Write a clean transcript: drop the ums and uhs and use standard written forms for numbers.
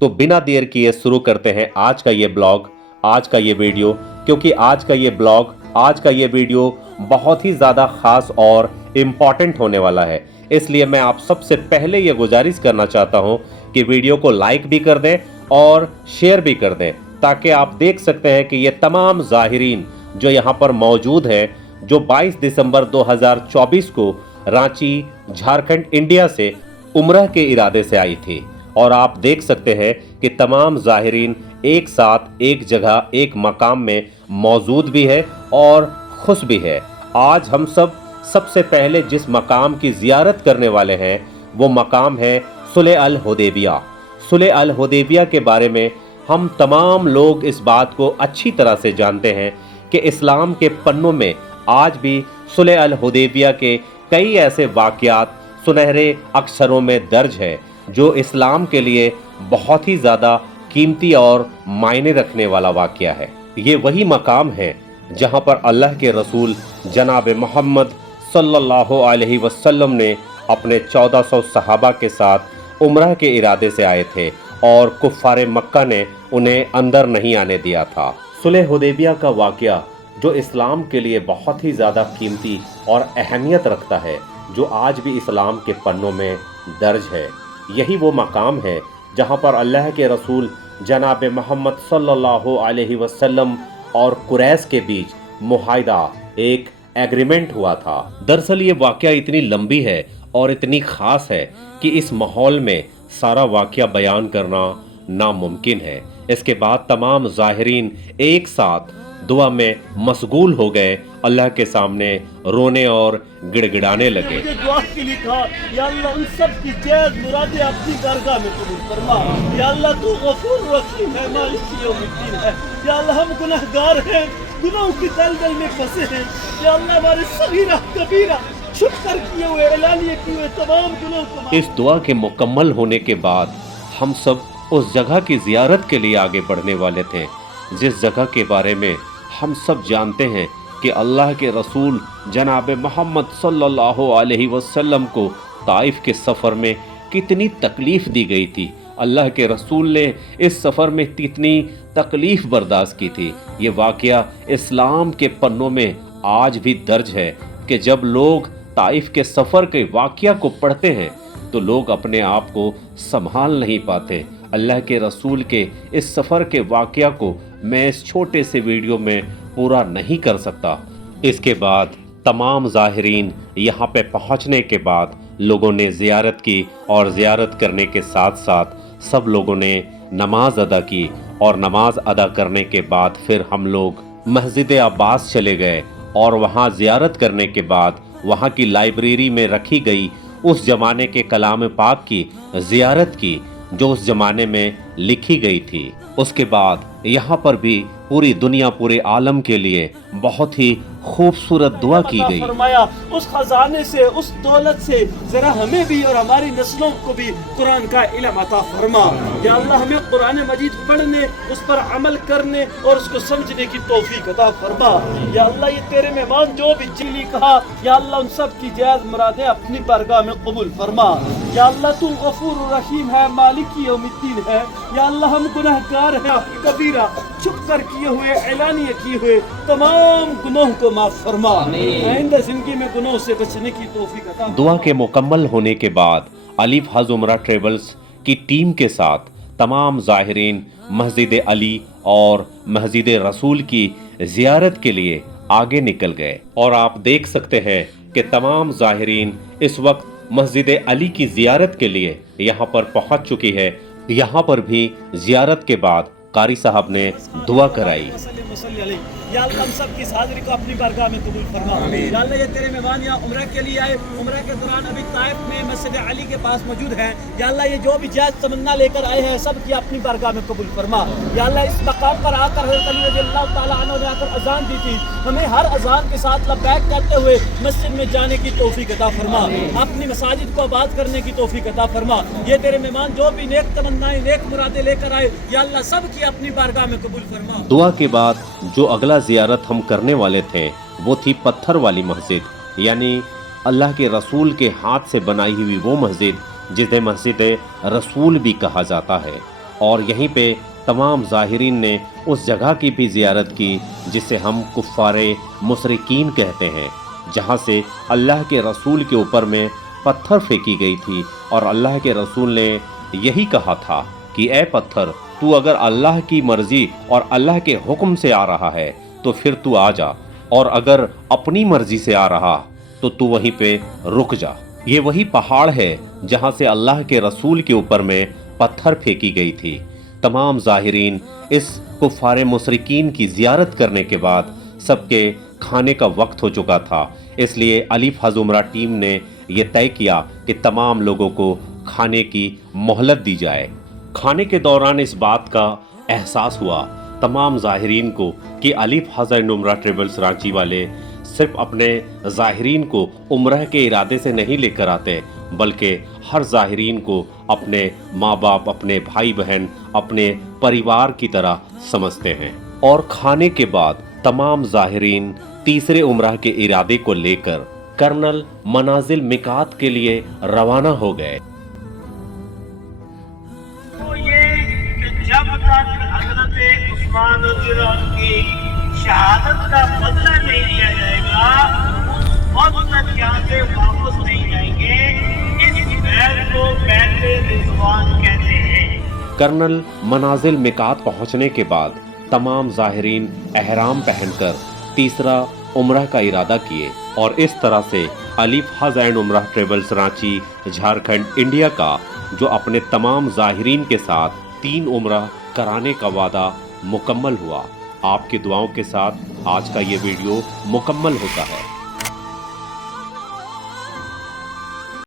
तो बिना देर किए शुरू करते हैं आज का ये ब्लॉग, आज का ये वीडियो, क्योंकि आज का ये ब्लॉग, आज का ये वीडियो बहुत ही ज़्यादा ख़ास और इम्पॉर्टेंट होने वाला है। इसलिए मैं आप सबसे पहले ये गुजारिश करना चाहता हूँ कि वीडियो को लाइक भी कर दें और शेयर भी कर दें, ताकि आप देख सकते हैं कि ये तमाम ज़ाहिरीन जो यहाँ पर मौजूद हैं, जो 22 दिसंबर 2024 को रांची, झारखंड, इंडिया से उम्रह के इरादे से आई थी। और आप देख सकते हैं कि तमाम ज़ाहिरीन एक साथ एक जगह एक मकाम में मौजूद भी है और खुश भी है। आज हम सबसे पहले जिस मकाम की ज़ियारत करने वाले हैं वो मकाम है सुलह अल हुदैबिया। सुलह अल हुदैबिया के बारे में हम तमाम लोग इस बात को अच्छी तरह से जानते हैं कि इस्लाम के पन्नों में आज भी सुलह अल हुदैबिया के कई ऐसे वाक़यात सुनहरे अक्षरों में दर्ज है जो इस्लाम के लिए बहुत ही ज़्यादा कीमती और मायने रखने वाला वाक़या है। ये वही मकाम है जहाँ पर अल्लाह के रसूल जनाब मोहम्मद सल्लल्लाहु अलैहि वसल्लम ने अपने 1400 सहाबा के साथ उम्रह के इरादे से आए थे और कुफ़ारे मक्का ने उन्हें अंदर नहीं आने दिया था। सुलह हुदैबिया का वाक़या जो इस्लाम के लिए बहुत ही ज़्यादा कीमती और अहमियत रखता है, जो आज भी इस्लाम के पन्नों में दर्ज है। यही वो मकाम है जहाँ पर अल्लाह के रसूल जनाब मोहम्मद सल्लल्लाहु अलैहि वसल्लम और कुरैश के बीच मुआहदा, एक एग्रीमेंट हुआ था। दरअसल ये वाक़या इतनी लंबी है और इतनी ख़ास है कि इस माहौल में सारा वाक़या बयान करना नामुमकिन है। इसके बाद तमाम ज़ाहिरीन एक साथ दुआ में मशगूल हो गए, अल्लाह के सामने रोने और गिड़गिड़ाने लगे। मुझे दुआ के लिए कहा, या अल्लाह उन सब की जायज़ मुरादें अपनी दरगाह में कबूल फरमा। या अल्लाह तू गफूर रहीम है, मालिक यौमिद्दीन है। या अल्लाह हम गुनहगार हैं, गुनाहों की दलदल में फंसे हैं। या अल्लाह हमारे सगीरा कबीरा छुप कर किए हुए, एलानिए किए हुए तमाम गुनाहों को। इस दुआ के मुकम्मल होने के बाद हम सब उस जगह की ज़ियारत के लिए आगे बढ़ने वाले थे, जिस जगह के बारे में हम सब जानते हैं कि अल्लाह के रसूल जनाब मोहम्मद सल्लल्लाहु अलैहि वसल्लम को ताइफ के सफ़र में कितनी तकलीफ़ दी गई थी। अल्लाह के रसूल ने इस सफ़र में कितनी तकलीफ़ बर्दाश्त की थी। ये वाक़या इस्लाम के पन्नों में आज भी दर्ज है कि जब लोग ताइफ के सफ़र के वाक़या को पढ़ते हैं तो लोग अपने आप को संभाल नहीं पाते। अल्लाह के रसूल के इस सफ़र के वाक़या को मैं इस छोटे से वीडियो में पूरा नहीं कर सकता। इसके बाद तमाम ज़ाहिरीन यहाँ पे पहुँचने के बाद लोगों ने ज़ियारत की और ज़ियारत करने के साथ साथ सब लोगों ने नमाज अदा की और नमाज अदा करने के बाद फिर हम लोग मस्जिद अब्बास चले गए और वहाँ ज़ियारत करने के बाद वहाँ की लाइब्रेरी में रखी गई उस ज़माने के कलाम पाक की ज़ियारत की जो उस ज़माने में लिखी गई थी। उसके बाद यहाँ पर भी पूरी दुनिया, पूरे आलम के लिए बहुत ही खूबसूरत दुआ की गई। फरमाया उस खजाने से, उस दौलत से जरा हमें भी और हमारी नस्लों को भी कुरान का इल्म अता फरमा। या अल्लाह हमें कुरान मजीद पढ़ने, उस पर अमल करने और उसको समझने की तौफीक अता फरमा। या अल्लाह ये तेरे मेहमान जो भी चिली कहा, या अल्लाह उन सब की जायज़ मुरादें अपनी बारगाह में कबूल फरमा। या अल्लाह तू गफूर रहीम है, मालिक यौमिद्दीन है। या अल्लाह हम गुनहगार हैं, कबीरा छुप कर किए हुए, एलानिए किए हुए तमाम गुनाहों को माफ फरमा। आइंदा जिंदगी में गुनाहों से बचने की तौफीक अता। दुआ के मुकम्मल होने के बाद अलीफ हज उमरा ट्रेवल्स की टीम के साथ तमाम ज़ाहिरीन मस्जिद अली और मस्जिद रसूल की ज़ियारत के लिए आगे निकल गए। और आप देख सकते हैं कि तमाम ज़ाहिरीन इस वक्त मस्जिद अली की ज़ियारत के लिए यहाँ पर पहुँच चुकी है। यहाँ पर भी ज़ियारत के बाद कारी साहब ने दुआ कराई। या अल्लाह हम सब की हाज़िरी को अपनी बारगाह में कबूल फरमा। या अल्लाह ये तेरे मेहमान यहाँ उम्रह के लिए आए, उम्रह के दौरान अभी ताइफ में मस्जिद अली के पास मौजूद हैं। या अल्लाह ये जो भी जायज़ तमन्ना लेकर आए हैं सब की अपनी बारगाह में कबूल फरमा। या अल्लाह इस मकाम पर आकर हज़रत अली रज़ियल्लाहु ताला अन्हु ने आकर अजान दी थी, हमें हर अजान के साथ लब्बैक कहते हुए मस्जिद में जाने की तौफीक अता फरमा, अपनी मसाजिद को आबाद करने की तौफीक अता फरमा। ये तेरे मेहमान जो भी नेक तमन्नाएं, नेक मुरादें लेकर आए, या अल्लाह सब की अपनी बारगाह में कबूल फरमा। दुआ के बाद जो अगला ज़ियारत हम करने वाले थे वो थी पत्थर वाली मस्जिद, यानी अल्लाह के रसूल के हाथ से बनाई हुई वो मस्जिद जिसे मस्जिद रसूल भी कहा जाता है। اور यहीं पे तमाम ज़ाहिरीन ने उस जगह की भी ज़ियारत की जिसे हम कुफ़ारे मुशरिकीन कहते हैं, जहाँ से अल्लाह के रसूल के ऊपर में पत्थर फेंकी गई थी और अल्लाह के रसूल ने यही कहा था कि ए पत्थर, तू अगर अल्लाह की मर्ज़ी और अल्लाह के हुक्म से आ रहा है तो फिर तू आ जा, और अगर अपनी मर्ज़ी से आ रहा तो तू वहीं पे रुक जा। ये वही पहाड़ है जहाँ से अल्लाह के रसूल के ऊपर में पत्थर फेंकी गई थी। तमाम ज़ाहिरीन इस कुफ़ारे मुशरिकीन की ज़ियारत करने के बाद सबके खाने का वक्त हो चुका था, इसलिए अली हज उम्रा टीम ने ये तय किया कि तमाम लोगों को खाने की मोहलत दी जाए। खाने के दौरान इस बात का एहसास हुआ तमाम ज़ाहिरीन को कि अली हज एंड उम्रा ट्रेवल्स रांची वाले सिर्फ अपने ज़ाहिरीन को उम्रह के इरादे से नहीं लेकर आते, बल्कि हर ज़ाहिरीन को अपने माँ बाप, अपने भाई बहन, अपने परिवार की तरह समझते हैं। और खाने के बाद तमाम ज़ाहिरीन तीसरे उम्रह के इरादे को लेकर कर्नल मनाजिल मिकात के लिए रवाना हो गए। तो ये कि जब तक हज़रत उस्मान रज़ियल्लाहु की शहादत का बदला नहीं लिया जाएगा, उस वक्त तक यहाँ से वापस नहीं जाएंगे। इस बैत को बैत रिज़वान कहते हैं। कर्नल मनाजिल मिकात पहुंचने के बाद तमाम ज़ाहिरीन एहराम पहनकर तीसरा उम्रह का इरादा किए और इस तरह से Ali Hajj and Umrah travels Ranchi Jharkhand India का जो अपने तमाम ज़ाहिरीन के साथ 3 उम्रह कराने का वादा मुकम्मल हुआ। आपकी दुआओं के साथ आज का ये वीडियो मुकम्मल होता है।